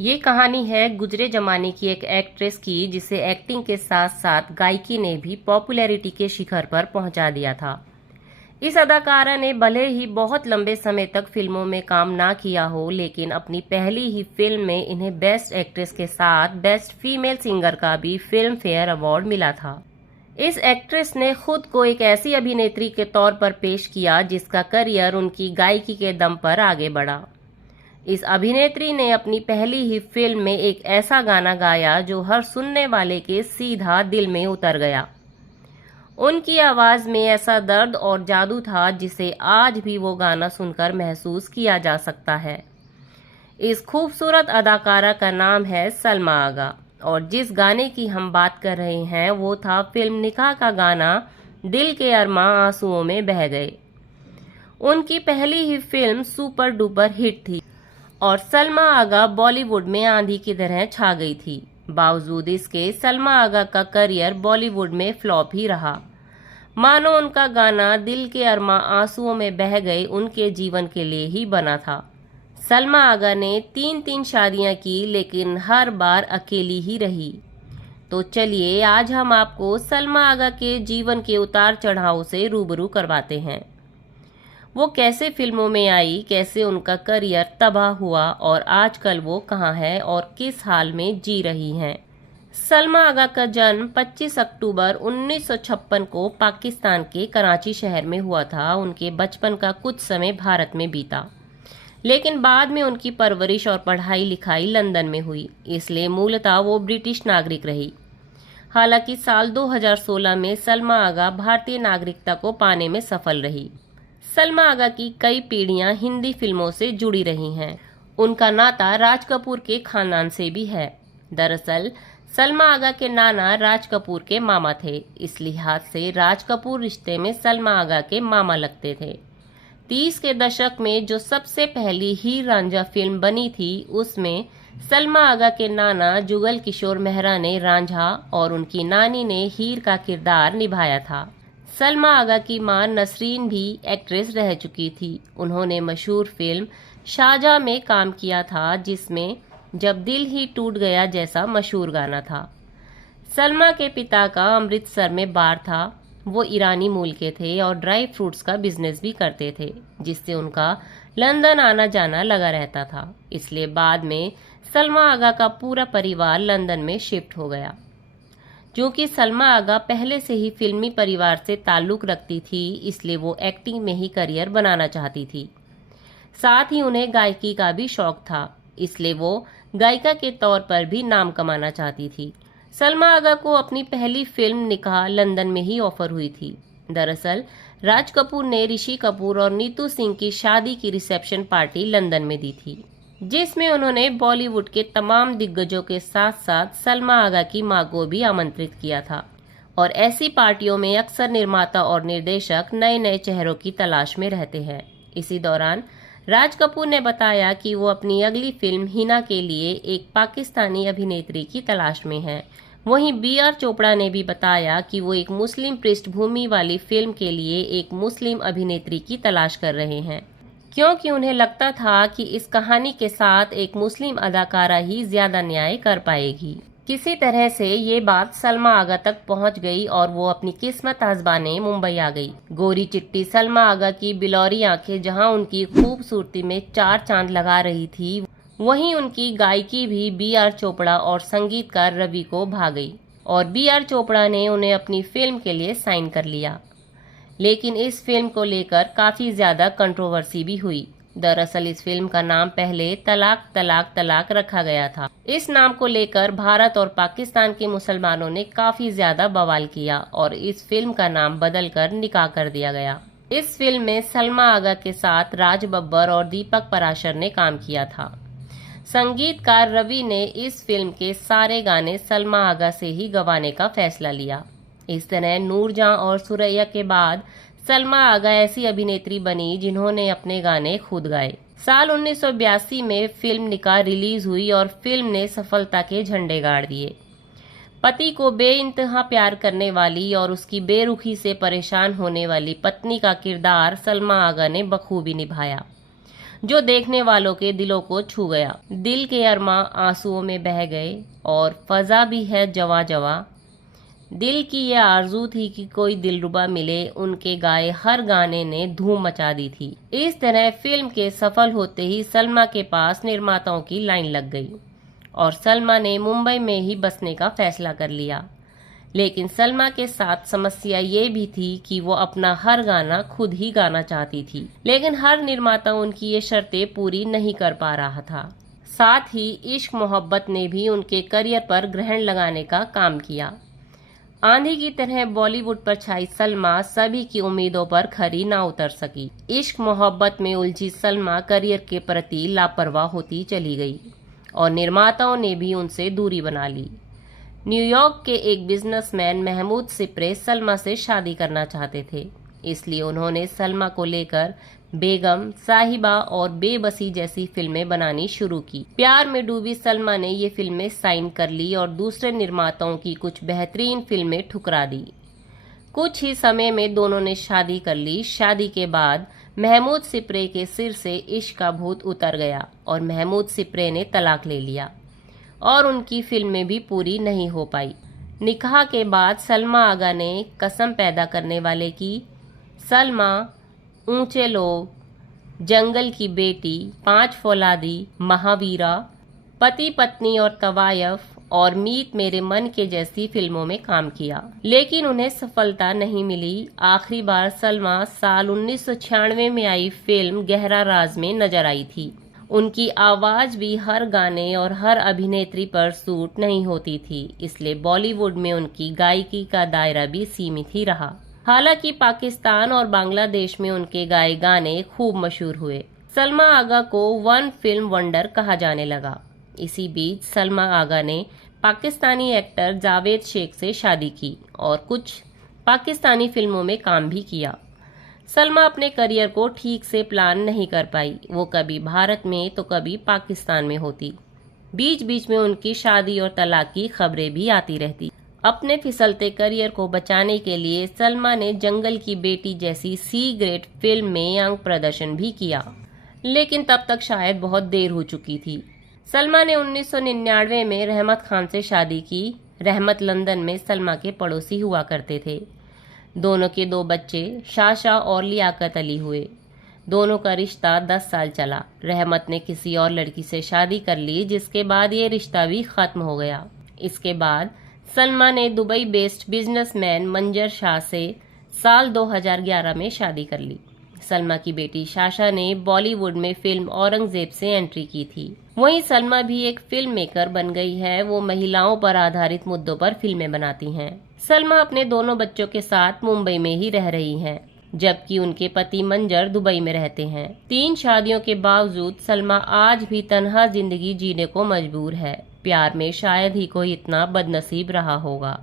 ये कहानी है गुजरे जमाने की एक एक्ट्रेस की जिसे एक्टिंग के साथ साथ गायकी ने भी पॉपुलैरिटी के शिखर पर पहुंचा दिया था। इस अदाकारा ने भले ही बहुत लंबे समय तक फिल्मों में काम ना किया हो, लेकिन अपनी पहली ही फिल्म में इन्हें बेस्ट एक्ट्रेस के साथ बेस्ट फीमेल सिंगर का भी फिल्म फेयर अवार्ड मिला था। इस एक्ट्रेस ने खुद को एक ऐसी अभिनेत्री के तौर पर पेश किया जिसका करियर उनकी गायकी के दम पर आगे बढ़ा। इस अभिनेत्री ने अपनी पहली ही फिल्म में एक ऐसा गाना गाया जो हर सुनने वाले के सीधा दिल में उतर गया। उनकी आवाज में ऐसा दर्द और जादू था जिसे आज भी वो गाना सुनकर महसूस किया जा सकता है। इस खूबसूरत अदाकारा का नाम है सलमा आगा और जिस गाने की हम बात कर रहे हैं वो था फिल्म निकाह का गाना दिल के अरमां आंसुओं में बह गए। उनकी पहली ही फिल्म सुपर डुपर हिट थी और सलमा आगा बॉलीवुड में आंधी की तरह छा गई थी। बावजूद इसके सलमा आगा का करियर बॉलीवुड में फ्लॉप ही रहा। मानो उनका गाना दिल के अरमां आंसुओं में बह गए उनके जीवन के लिए ही बना था। सलमा आगा ने 3 शादियां की लेकिन हर बार अकेली ही रही। तो चलिए आज हम आपको सलमा आगा के जीवन के उतार चढ़ाव से रूबरू करवाते हैं। वो कैसे फिल्मों में आई, कैसे उनका करियर तबाह हुआ और आजकल वो कहाँ है और किस हाल में जी रही हैं। सलमा आगा का जन्म 25 अक्टूबर 1956 को पाकिस्तान के कराची शहर में हुआ था। उनके बचपन का कुछ समय भारत में बीता, लेकिन बाद में उनकी परवरिश और पढ़ाई लिखाई लंदन में हुई, इसलिए मूलतः वो ब्रिटिश नागरिक रही। हालांकि साल 2016 में सलमा आगा भारतीय नागरिकता को पाने में सफल रही। सलमा आगा की कई पीढ़ियां हिंदी फिल्मों से जुड़ी रही हैं। उनका नाता राज कपूर के खानदान से भी है। दरअसल सलमा आगा के नाना राज कपूर के मामा थे, इस लिहाज से राज कपूर रिश्ते में सलमा आगा के मामा लगते थे। 30 के दशक में जो सबसे पहली हीर रांझा फिल्म बनी थी उसमें सलमा आगा के नाना जुगल किशोर मेहरा ने रांझा और उनकी नानी ने हीर का किरदार निभाया था। सलमा आगा की मां नसरीन भी एक्ट्रेस रह चुकी थी। उन्होंने मशहूर फिल्म शाहजहां में काम किया था जिसमें जब दिल ही टूट गया जैसा मशहूर गाना था। सलमा के पिता का अमृतसर में बार था। वो ईरानी मूल के थे और ड्राई फ्रूट्स का बिजनेस भी करते थे, जिससे उनका लंदन आना जाना लगा रहता था। इसलिए बाद में सलमा आगा का पूरा परिवार लंदन में शिफ्ट हो गया। क्योंकि सलमा आगा पहले से ही फिल्मी परिवार से ताल्लुक रखती थी, इसलिए वो एक्टिंग में ही करियर बनाना चाहती थी। साथ ही उन्हें गायकी का भी शौक था, इसलिए वो गायिका के तौर पर भी नाम कमाना चाहती थी। सलमा आगा को अपनी पहली फिल्म निकाह लंदन में ही ऑफर हुई थी। दरअसल राज कपूर ने ऋषि कपूर और नीतू सिंह की शादी की रिसेप्शन पार्टी लंदन में दी थी, जिसमें उन्होंने बॉलीवुड के तमाम दिग्गजों के साथ साथ सलमा आगा की मां को भी आमंत्रित किया था। और ऐसी पार्टियों में अक्सर निर्माता और निर्देशक नए नए चेहरों की तलाश में रहते हैं। इसी दौरान राज कपूर ने बताया कि वो अपनी अगली फिल्म हिना के लिए एक पाकिस्तानी अभिनेत्री की तलाश में हैं। वहीं B.R. चोपड़ा ने भी बताया कि वो एक मुस्लिम पृष्ठभूमि वाली फिल्म के लिए एक मुस्लिम अभिनेत्री की तलाश कर रहे हैं, क्योंकि उन्हें लगता था कि इस कहानी के साथ एक मुस्लिम अदाकारा ही ज्यादा न्याय कर पाएगी। किसी तरह से ये बात सलमा आगा तक पहुंच गई और वो अपनी किस्मत आजमाने मुंबई आ गई। गोरी चिट्टी सलमा आगा की बिलौरी आंखें जहां उनकी खूबसूरती में 4 चांद लगा रही थी, वहीं उनकी गायकी भी B.R. चोपड़ा और संगीतकार रवि को भा गई और B.R. चोपड़ा ने उन्हें अपनी फिल्म के लिए साइन कर लिया। लेकिन इस फिल्म को लेकर काफी ज्यादा कंट्रोवर्सी भी हुई। दरअसल इस फिल्म का नाम पहले तलाक तलाक तलाक रखा गया था। इस नाम को लेकर भारत और पाकिस्तान के मुसलमानों ने काफी ज्यादा बवाल किया और इस फिल्म का नाम बदलकर निकाह कर दिया गया। इस फिल्म में सलमा आगा के साथ राज बब्बर और दीपक पराशर ने काम किया था। संगीतकार रवि ने इस फिल्म के सारे गाने सलमा आगा से ही गवाने का फैसला लिया। इस तरह नूरजहां और सुरैया के बाद सलमा आगा ऐसी अभिनेत्री बनी जिन्होंने अपने गाने खुद गाए। साल 1982 में फिल्म निकाह रिलीज हुई और फिल्म ने सफलता के झंडे गाड़ दिए। पति को बेइंतहा प्यार करने वाली और उसकी बेरुखी से परेशान होने वाली पत्नी का किरदार सलमा आगा ने बखूबी निभाया। जो देखने वालों के दिलों को छू गया। दिल के अरमां आंसुओं में बह गए और फजा भी है जवा जवा। दिल की यह आरजू थी कि कोई दिलरुबा मिले, उनके गाए हर गाने ने धूम मचा दी थी। इस तरह फिल्म के सफल होते ही सलमा के पास निर्माताओं की लाइन लग गई और सलमा ने मुंबई में ही बसने का फैसला कर लिया। लेकिन सलमा के साथ समस्या ये भी थी कि वो अपना हर गाना खुद ही गाना चाहती थी, लेकिन हर निर्माता उनकी ये शर्तें पूरी नहीं कर पा रहा था। साथ ही इश्क मोहब्बत ने भी उनके करियर पर ग्रहण लगाने का काम किया। आंधी की तरह बॉलीवुड पर छाई सलमा सभी की उम्मीदों पर खरी ना उतर सकी। इश्क मोहब्बत में उलझी सलमा करियर के प्रति लापरवाह होती चली गई और निर्माताओं ने भी उनसे दूरी बना ली। न्यूयॉर्क के एक बिजनेसमैन महमूद सिप्रे सलमा से शादी करना चाहते थे, इसलिए उन्होंने सलमा को लेकर बेगम, साहिबा और बेबसी जैसी फिल्में बनानी शुरू की। प्यार में डूबी सलमा ने ये फिल्में साइन कर ली और दूसरे निर्माताओं की कुछ बेहतरीन फिल्में ठुकरा दी। कुछ ही समय में दोनों ने शादी कर ली। शादी के बाद महमूद सिप्रे के सिर से इश्क का भूत उतर गया और महमूद सिप्रे ने तलाक ले लिया और उनकी फिल्में भी पूरी नहीं हो पाई। निकाह के बाद सलमा आगा ने कसम पैदा करने वाले की, सलमा, ऊंचे लोग, जंगल की बेटी, 5 फौलादी, महावीरा, पति पत्नी और तवायफ और मीत मेरे मन के जैसी फिल्मों में काम किया, लेकिन उन्हें सफलता नहीं मिली। आखिरी बार सलमा साल 1996 में आई फिल्म गहरा राज में नजर आई थी। उनकी आवाज भी हर गाने और हर अभिनेत्री पर सूट नहीं होती थी, इसलिए बॉलीवुड में उनकी गायकी का दायरा भी सीमित ही रहा। हालांकि पाकिस्तान और बांग्लादेश में उनके गाए गाने खूब मशहूर हुए। सलमा आगा को वन फिल्म वंडर कहा जाने लगा। इसी बीच सलमा आगा ने पाकिस्तानी एक्टर जावेद शेख से शादी की और कुछ पाकिस्तानी फिल्मों में काम भी किया। सलमा अपने करियर को ठीक से प्लान नहीं कर पाई। वो कभी भारत में तो कभी पाकिस्तान में होती। बीच बीच में उनकी शादी और तलाक की खबरें भी आती रहती। अपने फिसलते करियर को बचाने के लिए सलमा ने जंगल की बेटी जैसी सी ग्रेड फिल्म में अंग प्रदर्शन भी किया, लेकिन तब तक शायद बहुत देर हो चुकी थी। सलमा ने 1999 में रहमत खान से शादी की। रहमत लंदन में सलमा के पड़ोसी हुआ करते थे। दोनों के 2 बच्चे शाशा और लियाकत अली हुए। दोनों का रिश्ता 10 साल चला। रहमत ने किसी और लड़की से शादी कर ली, जिसके बाद ये रिश्ता भी खत्म हो गया। इसके बाद सलमा ने दुबई बेस्ड बिजनेसमैन मंजर शाह से साल 2011 में शादी कर ली। सलमा की बेटी शाशा ने बॉलीवुड में फिल्म औरंगजेब से एंट्री की थी। वहीं सलमा भी एक फिल्म मेकर बन गई है। वो महिलाओं पर आधारित मुद्दों पर फिल्में बनाती हैं। सलमा अपने दोनों बच्चों के साथ मुंबई में ही रह रही हैं, जबकि उनके पति मंजर दुबई में रहते हैं। 3 शादियों के बावजूद सलमा आज भी तन्हा जिंदगी जीने को मजबूर है। प्यार में शायद ही कोई इतना बदनसीब रहा होगा।